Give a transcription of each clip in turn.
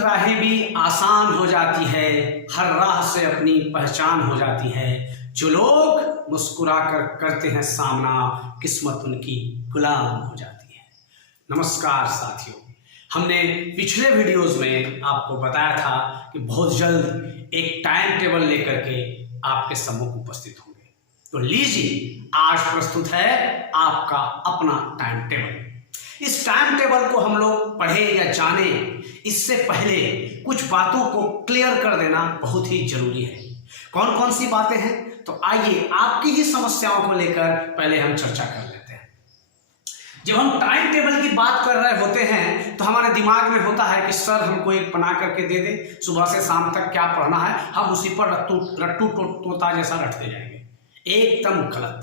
राहें भी आसान हो जाती है, हर राह से अपनी पहचान हो जाती है। जो लोग मुस्कुरा कर करते हैं सामना, किस्मत उनकी गुलाम हो जाती है। नमस्कार साथियों, हमने पिछले वीडियोस में आपको बताया था कि बहुत जल्द एक टाइम टेबल लेकर के आपके सम्मुख उपस्थित होंगे। तो लीजिए, आज प्रस्तुत है आपका अपना टाइम टेबल। इस टाइम टेबल को हम लोग पढ़े या जाने इससे पहले कुछ बातों को क्लियर कर देना बहुत ही जरूरी है। कौन कौन सी बातें हैं, तो आइए आपकी ही समस्याओं को लेकर पहले हम चर्चा कर लेते हैं। जब हम टाइम टेबल की बात कर रहे होते हैं तो हमारे दिमाग में होता है कि सर हमको एक बना करके दे दे, सुबह से शाम तक क्या पढ़ना है, हम उसी पर रट्टू तोता जैसा रटते जाएंगे। एकदम गलत।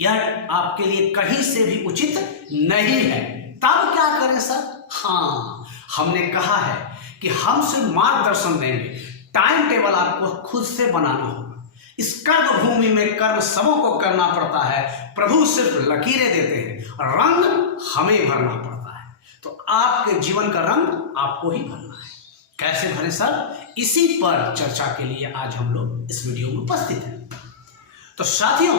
यह आपके लिए कहीं से भी उचित नहीं है। तब क्या करें सर? हाँ, हमने कहा है कि हम सिर्फ मार्गदर्शन देंगे, टाइम टेबल आपको खुद से बनाना होगा। इस कर्म भूमि में कर्म सबों को करना पड़ता है, प्रभु सिर्फ लकीरें देते हैं, रंग हमें भरना पड़ता है। तो आपके जीवन का रंग आपको ही भरना है। कैसे भरें सर? इसी पर चर्चा के लिए आज हम लोग इस वीडियो में उपस्थित हैं। तो साथियों,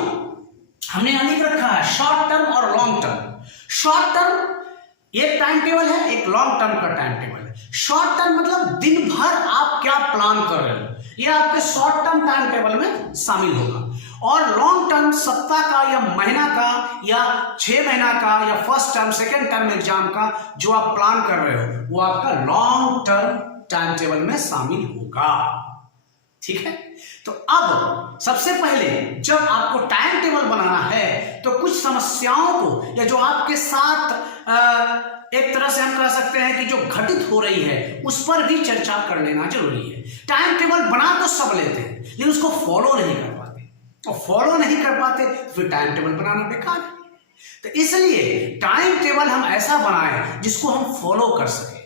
हमने यहां लिख रखा है शॉर्ट टर्म और लॉन्ग टर्म। शॉर्ट टर्म एक टाइम टेबल है, एक लॉन्ग टर्म का टाइम टेबल है। शॉर्ट टर्म मतलब दिन भर आप क्या प्लान कर रहे हो, यह आपके शॉर्ट टर्म टाइम टेबल में शामिल होगा। और लॉन्ग टर्म सप्ताह का या महीना का या 6 महीना का या first term second term exam का जो आप प्लान कर रहे हो वो आपका लॉन्ग टर्म टाइम टेबल में शामिल होगा। ठीक है? तो अब सबसे पहले जब आपको टाइम टेबल बनाना है तो कुछ समस्याओं को या जो आपके साथ एक तरह से हम कह सकते हैं कि जो घटित हो रही है उस पर भी चर्चा कर लेना जरूरी है। टाइम टेबल बना तो सब लेते हैं लेकिन उसको फॉलो नहीं कर पाते, और फॉलो नहीं कर पाते तो फिर टाइम टेबल बनाना बेकार है। तो इसलिए टाइम टेबल हम ऐसा बनाएं जिसको हम फॉलो कर सकें।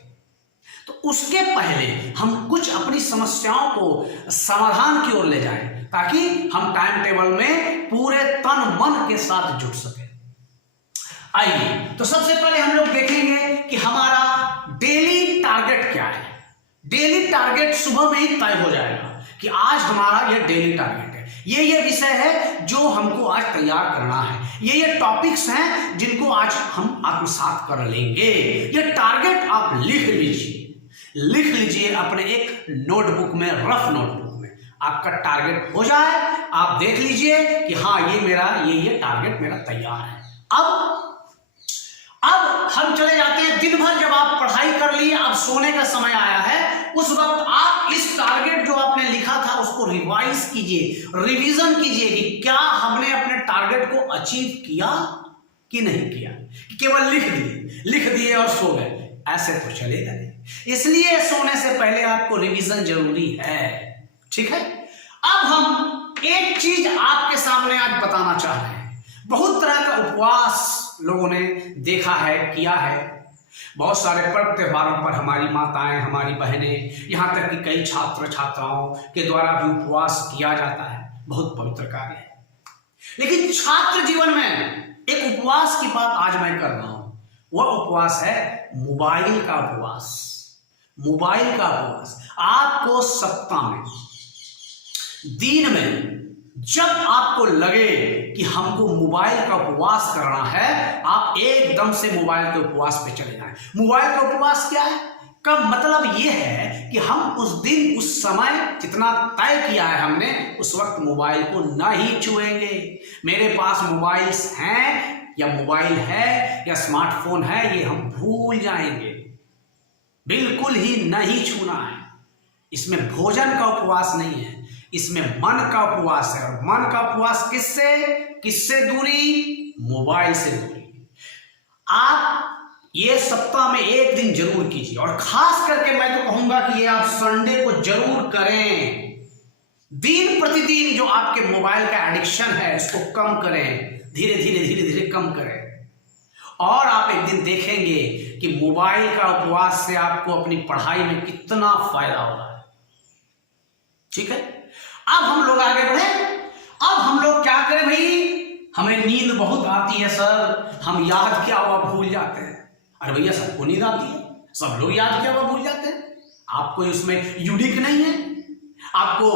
तो उसके पहले हम कुछ अपनी समस्याओं को समाधान की ओर ले जाएं ताकि हम टाइम टेबल में पूरे तन मन के साथ जुट सके। आइए, तो सबसे पहले हम लोग देखेंगे कि हमारा डेली टारगेट क्या है। डेली टारगेट सुबह में ही तय हो जाएगा कि आज हमारा ये डेली टारगेट है, ये विषय है जो हमको आज तैयार करना है, ये टॉपिक्स हैं जिनको आज हम आत्मसात कर लेंगे। ये टारगेट आप लिख लीजिए अपने एक नोटबुक में, रफ नोटबुक में। आपका टारगेट हो जाए, आप देख लीजिए कि हाँ ये मेरा ये टारगेट मेरा तैयार है। अब हम चले जाते हैं दिन भर जब आप पढ़ाई कर लिए, अब सोने का समय आया है, उस वक्त आप इस टारगेट जो आपने लिखा था उसको रिवाइज कीजिए, रिवीजन कीजिए कि क्या हमने अपने टारगेट को अचीव किया कि नहीं किया। केवल लिख दिए और सो गए, ऐसे तो चलेगा नहीं। इसलिए सोने से पहले आपको रिवीजन जरूरी है। ठीक है? अब हम एक चीज आपके सामने आज बताना चाह रहे हैं। बहुत तरह का उपवास लोगों ने देखा है, किया है। बहुत सारे पर्व त्योहारों पर हमारी माताएं, हमारी बहनें, यहां तक कि कई छात्र छात्राओं के द्वारा भी उपवास किया जाता है। बहुत पवित्र कार्य है। लेकिन छात्र जीवन में एक उपवास की बात आज मैं कर रहा हूं। वह उपवास है मोबाइल का उपवास। मोबाइल का उपवास। आपको सप्ताह में, दिन में जब आपको लगे कि हमको मोबाइल का उपवास करना है, आप एकदम से मोबाइल के उपवास पे चले जाएं। मोबाइल का उपवास क्या है? का मतलब यह है कि हम उस दिन, उस समय जितना तय किया है हमने, उस वक्त मोबाइल को नहीं छुएंगे। मेरे पास मोबाइल्स हैं या मोबाइल है या स्मार्टफोन है, ये हम भूल जाएंगे। बिल्कुल ही नहीं छूना है। इसमें भोजन का उपवास नहीं है, इसमें मन का उपवास है। और मन का उपवास किससे दूरी? मोबाइल से दूरी। आप ये सप्ताह में एक दिन जरूर कीजिए, और खास करके मैं तो कहूंगा कि ये आप संडे को जरूर करें। दिन प्रतिदिन जो आपके मोबाइल का एडिक्शन है इसको कम करें, धीरे धीरे कम करें। और आप एक दिन देखेंगे कि मोबाइल का उपवास से आपको अपनी पढ़ाई में कितना फायदा हो रहा है। ठीक है? अब हम लोग आगे बढ़े। अब हम लोग क्या करें भाई? हमें नींद बहुत आती है सर, हम याद किया हुआ भूल जाते हैं। अरे भैया, सबको नींद आती है, सब लोग याद किया हुआ भूल जाते हैं। आप कोई उसमें यूनिक नहीं है, आपको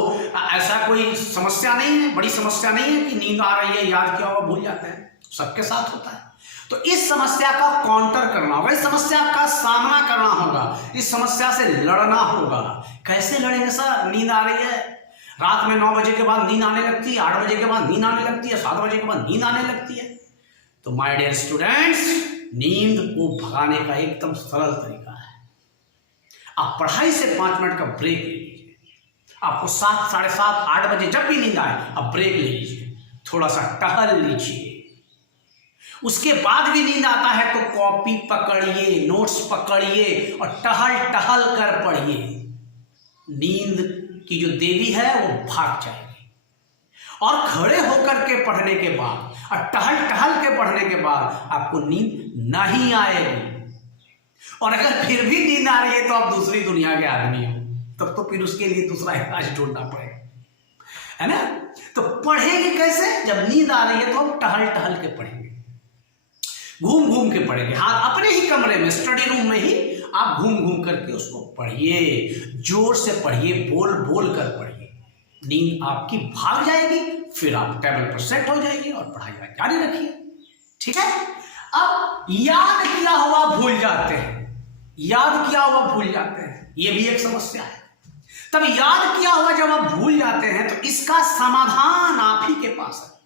ऐसा कोई समस्या नहीं है, बड़ी समस्या नहीं है कि नींद आ रही है, याद किया हुआ भूल जाते हैं, सबके साथ होता है। तो इस समस्या का काउंटर करना होगा, इस समस्या का सामना करना होगा, इस समस्या से लड़ना होगा। कैसे लड़ेंगे सर? नींद आ रही है, रात में 9 बजे के बाद नींद आने लगती है, 8 बजे के बाद नींद आने लगती है, 7 बजे के बाद नींद आने लगती है। तो माय डियर स्टूडेंट्स, नींद को भगाने का एकदम सरल तरीका है, आप पढ़ाई से 5 मिनट का ब्रेक ले लीजिए। आपको 7, साढ़े 7, 8 बजे जब भी नींद आए आप ब्रेक ले लीजिए, थोड़ा सा टहल लीजिए। उसके बाद भी नींद आता है तो कॉपी पकड़िए, नोट्स पकड़िए और टहल टहल कर पढ़िए। नींद की जो देवी है वो भाग जाएगी। और खड़े होकर के पढ़ने के बाद और टहल टहल के पढ़ने के बाद आपको नींद नहीं आएगी। और अगर फिर भी नींद आ रही है तो आप दूसरी दुनिया के आदमी हो, तब तो फिर उसके लिए दूसरा इलाज ढूंढना पड़ेगा, है ना। तो पढ़ेंगे कैसे? जब नींद आ रही है तो आप टहल टहल के पढ़ेंगे, घूम घूम के पढ़ेंगे। हाँ, अपने ही कमरे में, स्टडी रूम में ही आप घूम घूम करके उसको पढ़िए, जोर से पढ़िए, बोल बोल कर पढ़िए। नींद आपकी भाग जाएगी, फिर आप टेबल पर सेट हो जाएगी और पढ़ाई जारी रखिए। ठीक है। अब याद किया हुआ भूल जाते हैं, याद किया हुआ भूल जाते हैं, यह भी एक समस्या है। तब याद किया हुआ जब आप भूल जाते हैं तो इसका समाधान आप ही के पास है।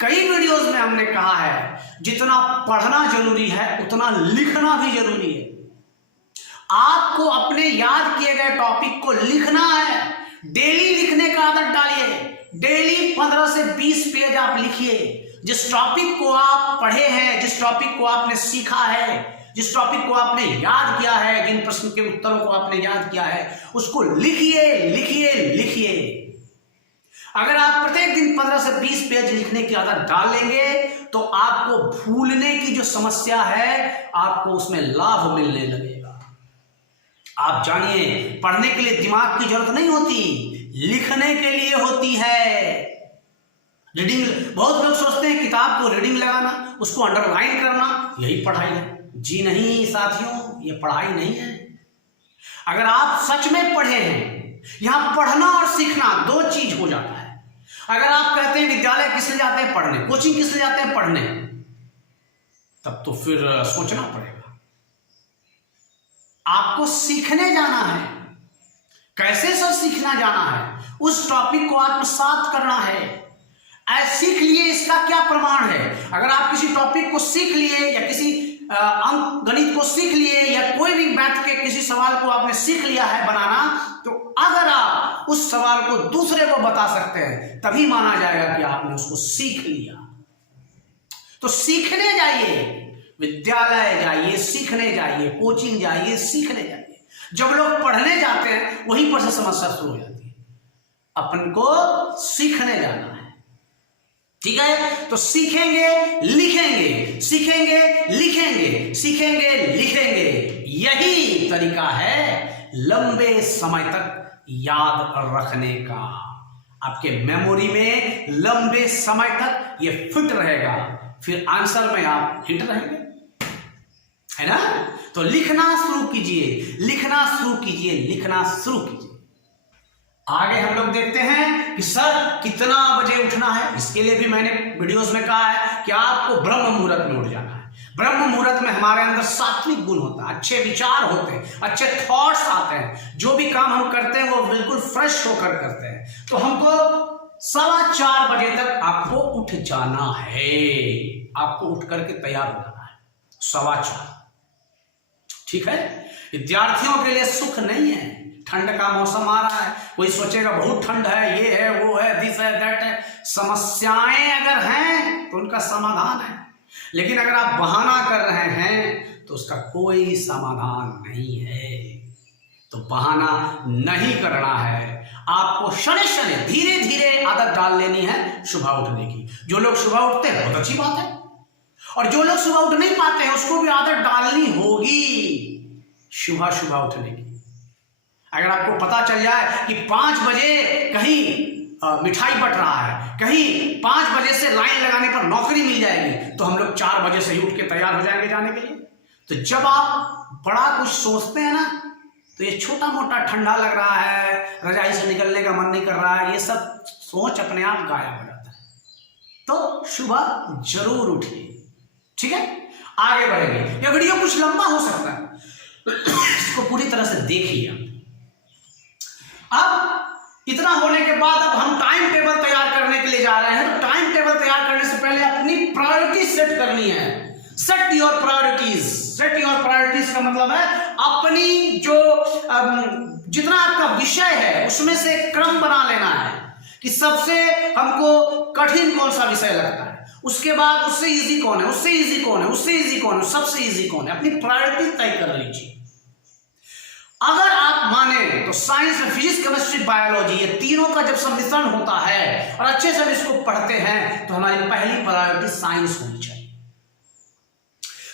कई वीडियोस में हमने कहा है जितना पढ़ना जरूरी है उतना लिखना भी जरूरी है। आपको अपने याद किए गए टॉपिक को लिखना है, डेली लिखने का आदत डालिए। डेली 15 से 20 पेज आप लिखिए। जिस टॉपिक को आप पढ़े हैं, जिस टॉपिक को आपने सीखा है, जिस टॉपिक को आपने याद किया है, जिन प्रश्न के उत्तरों को आपने याद किया है, उसको लिखिए लिखिए लिखिए। अगर आप प्रत्येक दिन 15 से 20 पेज लिखने की आदत डाल लेंगे तो आपको भूलने की जो समस्या है आपको उसमें लाभ मिलने लगेगा। आप जानिए, पढ़ने के लिए दिमाग की जरूरत नहीं होती, लिखने के लिए होती है। रीडिंग, बहुत लोग सोचते हैं किताब को रीडिंग लगाना, उसको अंडरलाइन करना, यही पढ़ाई है। जी नहीं साथियों, ये पढ़ाई नहीं है। अगर आप सच में पढ़े हैं, यहां पढ़ना और सीखना 2 चीज हो जाता है। अगर आप कहते हैं विद्यालय किस लिए जाते हैं? पढ़ने। कोचिंग किस लिए जाते हैं? पढ़ने। तब तो फिर सोचना पड़ेगा। आपको सीखने जाना है। कैसे सर सीखना जाना है? उस टॉपिक को आत्मसात करना है। सीख लिए, इसका क्या प्रमाण है? अगर आप किसी टॉपिक को सीख लिए या किसी अंक गणित को सीख लिए या कोई भी मैथ के किसी सवाल को आपने सीख लिया है बनाना, तो अगर आप उस सवाल को दूसरे को बता सकते हैं तभी माना जाएगा कि आपने उसको सीख लिया। तो सीखने जाइए, विद्यालय जाइए, सीखने जाइए, कोचिंग जाइए, सीखने जाइए। जब लोग पढ़ने जाते हैं वहीं पर से समस्या शुरू हो जाती है। अपन को सीखने जाना है। ठीक है। तो सीखेंगे लिखेंगे, सीखेंगे लिखेंगे, सीखेंगे लिखेंगे, यही तरीका है लंबे समय तक याद रखने का। आपके मेमोरी में लंबे समय तक ये फिट रहेगा, फिर आंसर में आप हिट रहेंगे, है ना। तो लिखना शुरू कीजिए, लिखना शुरू कीजिए, लिखना शुरू कीजिए। आगे हम लोग देखते हैं कि सर कितना बजे उठना है। इसके लिए भी मैंने वीडियोस में कहा है कि आपको ब्रह्म मुहूर्त में उठ जाना है। ब्रह्म मुहूर्त में हमारे अंदर सात्विक गुण होता है, अच्छे विचार होते हैं, अच्छे थॉट्स आते हैं। जो भी काम हम करते हैं वो बिल्कुल फ्रेश होकर करते हैं। तो हमको 4:15 बजे तक आपको उठ जाना है, आपको उठ करके तैयार हो जाना है 4:15। ठीक है। विद्यार्थियों के लिए सुख नहीं है। ठंड का मौसम आ रहा है, कोई सोचेगा बहुत ठंड है, ये है, वो है, दिस है, दैट है। समस्याएं अगर हैं तो उनका समाधान है, लेकिन अगर आप बहाना कर रहे हैं तो उसका कोई समाधान नहीं है। तो बहाना नहीं करना है। आपको शनि शनि धीरे धीरे आदत डाल लेनी है सुबह उठने की। जो लोग सुबह उठते हैं बहुत अच्छी बात है, और जो लोग सुबह उठ नहीं पाते हैं उसको भी आदत डालनी होगी सुबह सुबह उठने की। अगर आपको पता चल जाए कि 5 बजे कहीं मिठाई बट रहा है, कहीं 5 बजे से लाइन लगाने पर नौकरी मिल जाएगी, तो हम लोग 4 बजे से ही उठ के तैयार हो जाएंगे जाने के लिए। तो जब आप बड़ा कुछ सोचते हैं ना तो ये छोटा मोटा ठंडा लग रहा है, रजाई से निकलने का मन नहीं कर रहा है, ये सब सोच अपने आप गायब हो जाता है। तो सुबह जरूर उठिए, ठीक है। आगे बढ़ेंगे, यह वीडियो कुछ लंबा हो सकता है, इसको पूरी तरह से देखिए। अब इतना होने के बाद अब हम टाइम टेबल तैयार करने के लिए जा रहे हैं। तो टाइम टेबल तैयार करने से पहले अपनी प्रायोरिटी सेट करनी है। Set your priorities. Set your priorities का मतलब है अपनी जो जितना आपका विषय है उसमें से क्रम बना लेना है कि सबसे हमको कठिन कौन सा विषय लगता है, उसके बाद उससे इजी कौन है, उससे इजी कौन है, उससे इजी कौन है, सबसे इजी कौन है। अपनी प्रायोरिटी तय कर लीजिए। अगर आप माने तो साइंस में फिजिक्स, केमिस्ट्री, बायोलॉजी, ये तीनों का जब सम्मिश्रण होता है और अच्छे से इसको पढ़ते हैं तो हमारी पहली प्रायोरिटी साइंस होनी चाहिए।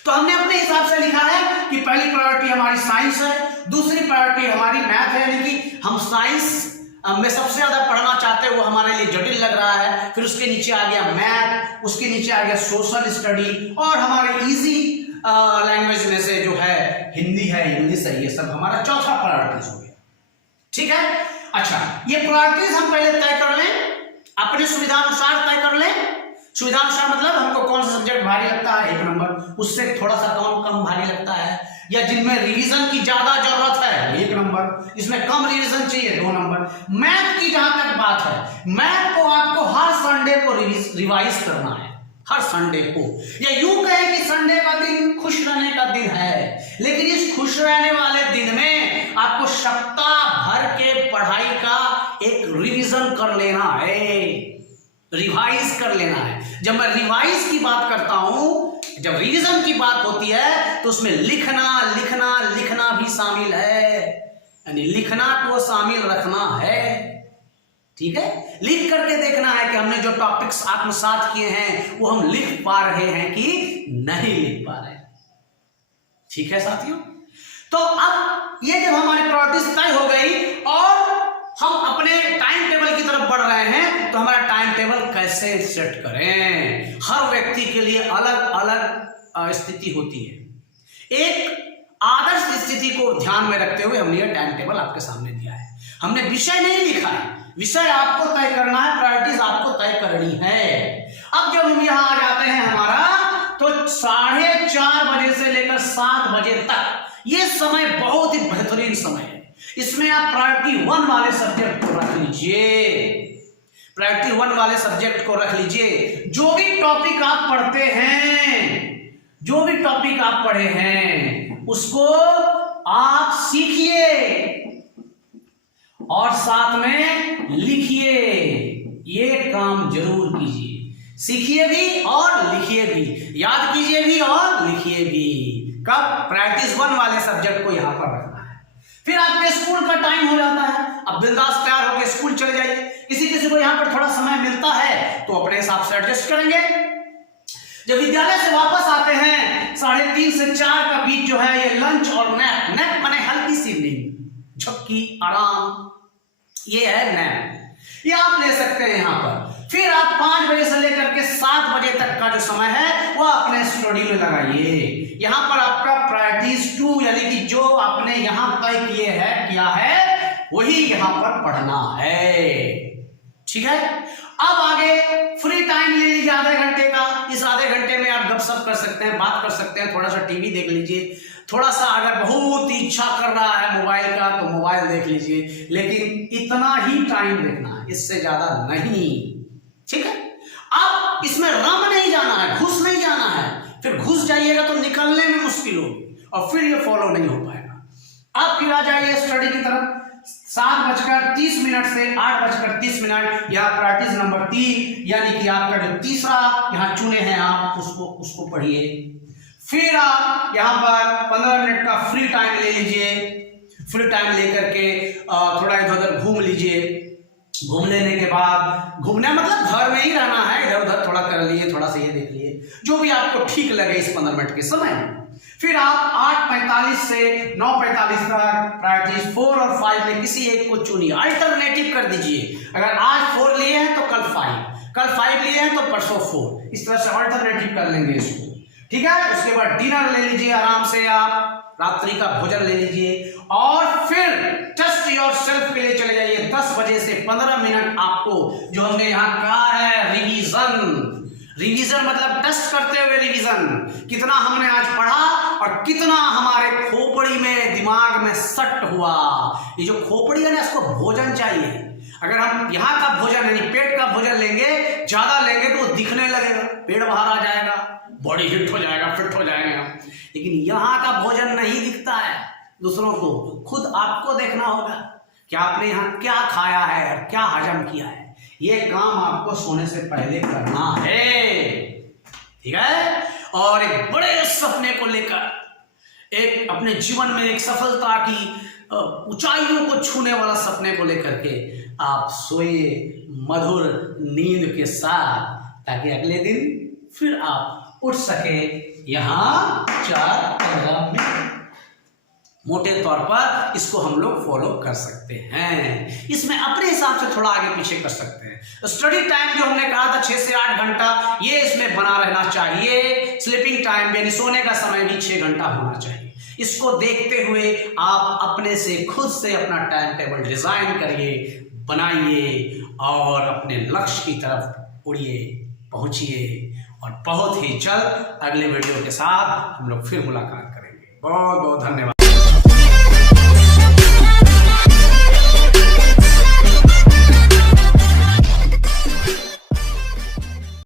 तो हमने अपने हिसाब से लिखा है कि पहली प्रायोरिटी हमारी साइंस है, दूसरी प्रायोरिटी हमारी मैथ है, यानी कि हम साइंस में सबसे ज्यादा पढ़ना चाहते हैं, वो हमारे लिए जटिल लग रहा है। फिर उसके नीचे आ गया मैथ, उसके नीचे आ गया सोशल स्टडी, और हमारे इजी लैंग्वेज में से जो है हिंदी है, इंग्लिश है, ये सब हमारा चौथा प्रायोरिटीज हो गया, ठीक है। अच्छा, ये प्रायोरिटीज हम पहले तय कर लें, अपने सुविधा अनुसार तय कर लें। सुविधा अनुसार मतलब हमको कौन सा सब्जेक्ट भारी लगता है 1 नंबर, उससे थोड़ा सा कम भारी लगता है, या जिनमें रिवीजन की ज्यादा जरूरत है 1 नंबर, इसमें कम रिवीजन चाहिए 2 नंबर। मैथ की जहां तक बात है, मैथ को आपको हर संडे को रिवाइज करना है, हर संडे को। या यूं कहें कि संडे का दिन खुश रहने का दिन है, लेकिन इस खुश रहने वाले दिन में आपको सप्ताह भर के पढ़ाई का एक रिवीजन कर लेना है, रिवाइज कर लेना है। जब मैं रिवाइज की बात करता हूं, जब रिवीजन की बात होती है तो उसमें लिखना भी शामिल है, यानी लिखना को शामिल रखना है, ठीक है। लिख करके देखना है कि हमने जो टॉपिक्स आत्मसात किए हैं वो हम लिख पा रहे हैं कि नहीं लिख पा रहे, ठीक है साथियों। तो अब ये जब हमारी प्रायोरिटीज तय हो गई और हम अपने टाइम टेबल की तरफ बढ़ रहे हैं, तो हमारा टाइम टेबल कैसे सेट करें। हर व्यक्ति के लिए अलग अलग स्थिति होती है। एक आदर्श स्थिति को ध्यान में रखते हुए हमने ये टाइम टेबल आपके सामने दिया है। हमने विषय नहीं लिखा है, विषय आपको तय करना है, प्रायोरिटीज आपको तय करनी है। अब जब हम यहां आ जाते हैं हमारा, तो 4:30 बजे से लेकर 7 बजे तक ये समय बहुत ही बेहतरीन समय है। इसमें आप प्रायोरिटी 1 वाले सब्जेक्ट को रख लीजिए, प्रायोरिटी 1 वाले सब्जेक्ट को रख लीजिए। जो भी टॉपिक आप पढ़ते हैं, जो भी टॉपिक आप पढ़े हैं उसको आप सीखिए और साथ में लिखिए। ये काम जरूर कीजिए, सीखिए भी और लिखिए भी, याद कीजिए भी और लिखिए भी। कब? प्रायोरिटीज 1 वाले सब्जेक्ट को यहां पर रखना है। फिर आपके स्कूल का टाइम हो जाता है, अब बिंदास तैयार होकर स्कूल चले जाइए। किसी को यहां पर थोड़ा समय मिलता है तो अपने हिसाब से एडजस्ट करेंगे। जब विद्यालय से वापस आते हैं 3:30 से 4 का बीच जो है ये लंच और नैप माने हल्की सी नींद, झपकी, आराम, ये है नैप, ये आप ले सकते हैं यहां पर। फिर आप 5 बजे से लेकर के 7 बजे तक का जो समय है वो अपने स्टडी में लगाइए। यहां पर आपका प्रायोरिटीज 2 यानी कि जो आपने यहां तय किया है वही यहां पर पढ़ना है, ठीक है। अब आगे फ्री टाइम ले लीजिए आधे घंटे का। इस आधे घंटे में आप गपशप कर सकते हैं, बात कर सकते हैं, थोड़ा सा टीवी देख लीजिए, थोड़ा सा अगर बहुत इच्छा कर रहा है मोबाइल का तो मोबाइल देख लीजिए, लेकिन इतना ही टाइम देखना है, इससे ज्यादा नहीं, ठीक है। अब इसमें रम नहीं जाना है, घुस नहीं जाना है, फिर घुस जाइएगा तो निकलने में मुश्किल होगी और फिर ये फॉलो नहीं हो पाएगा। अब फिर आ जाइए स्टडी की तरफ। 7:30 से 8:30 यह प्रायोरिटीज नंबर 3 यानी कि आपका जो तीसरा यहां चुने हैं आप उसको पढ़िए। फिर आप यहां पर 15 मिनट का फ्री टाइम ले लीजिए। फ्री टाइम लेकर के थोड़ा इधर उधर घूम लीजिए। घूम लेने के बाद, घूमना मतलब घर में ही रहना है, इधर उधर थोड़ा कर लिए, थोड़ा सा ये देख लिए, जो भी आपको ठीक लगे इस 15 मिनट के समय में। फिर आप 8:45 से 9:45 तक प्रायोरिटीज 4 और 5 में किसी एक को चुनिए, अल्टरनेटिव कर दीजिए। अगर आज 4 लिए हैं तो कल 5 लिए हैं तो परसों 4, इस तरह से अल्टरनेटिव कर लेंगे इसको, ठीक है। उसके बाद डिनर ले लीजिए, आराम से आप रात्रि का भोजन ले लीजिए और फिर टेस्ट योर सेल्फ के लिए चले जाइए। 10 बजे से 15 मिनट आपको जो हमने यहां कहा है रिवीजन मतलब टेस्ट करते हुए रिवीजन, कितना हमने आज पढ़ा और कितना हमारे खोपड़ी में दिमाग में सट हुआ। ये जो खोपड़ी है ना, इसको भोजन चाहिए। अगर हम यहाँ का भोजन यानी पेट का भोजन लेंगे, ज्यादा लेंगे तो वो दिखने लगेगा, पेट बाहर आ जाएगा, बॉडी हिट हो जाएगा, फिट हो जाएगा। लेकिन यहाँ का भोजन नहीं दिखता है दूसरों को, खुद आपको देखना होगा कि आपने यहाँ क्या खाया है और क्या हजम किया है। ये काम आपको सोने से पहले करना है, ठीक है। और एक बड़े सपने को लेकर, एक अपने जीवन में एक सफलता की ऊंचाइयों को छूने वाला सपने को लेकर के आप सोइए मधुर नींद के साथ, ताकि अगले दिन फिर आप उठ सके यहाँ 4 में। मोटे तौर पर इसको हम लोग फॉलो कर सकते हैं। इसमें अपने हिसाब से थोड़ा आगे पीछे कर सकते हैं। स्टडी टाइम जो हमने कहा था 6 से 8 घंटा, ये इसमें बना रहना चाहिए। स्लीपिंग टाइम यानी सोने का समय भी 6 घंटा होना चाहिए। इसको देखते हुए आप अपने से खुद से अपना टाइम टेबल डिजाइन करिए, बनाइए और अपने लक्ष्य की तरफ उड़िए, पहुंचिए। और बहुत ही जल्द अगले वीडियो के साथ हम लोग फिर मुलाकात करेंगे। बहुत बहुत धन्यवाद।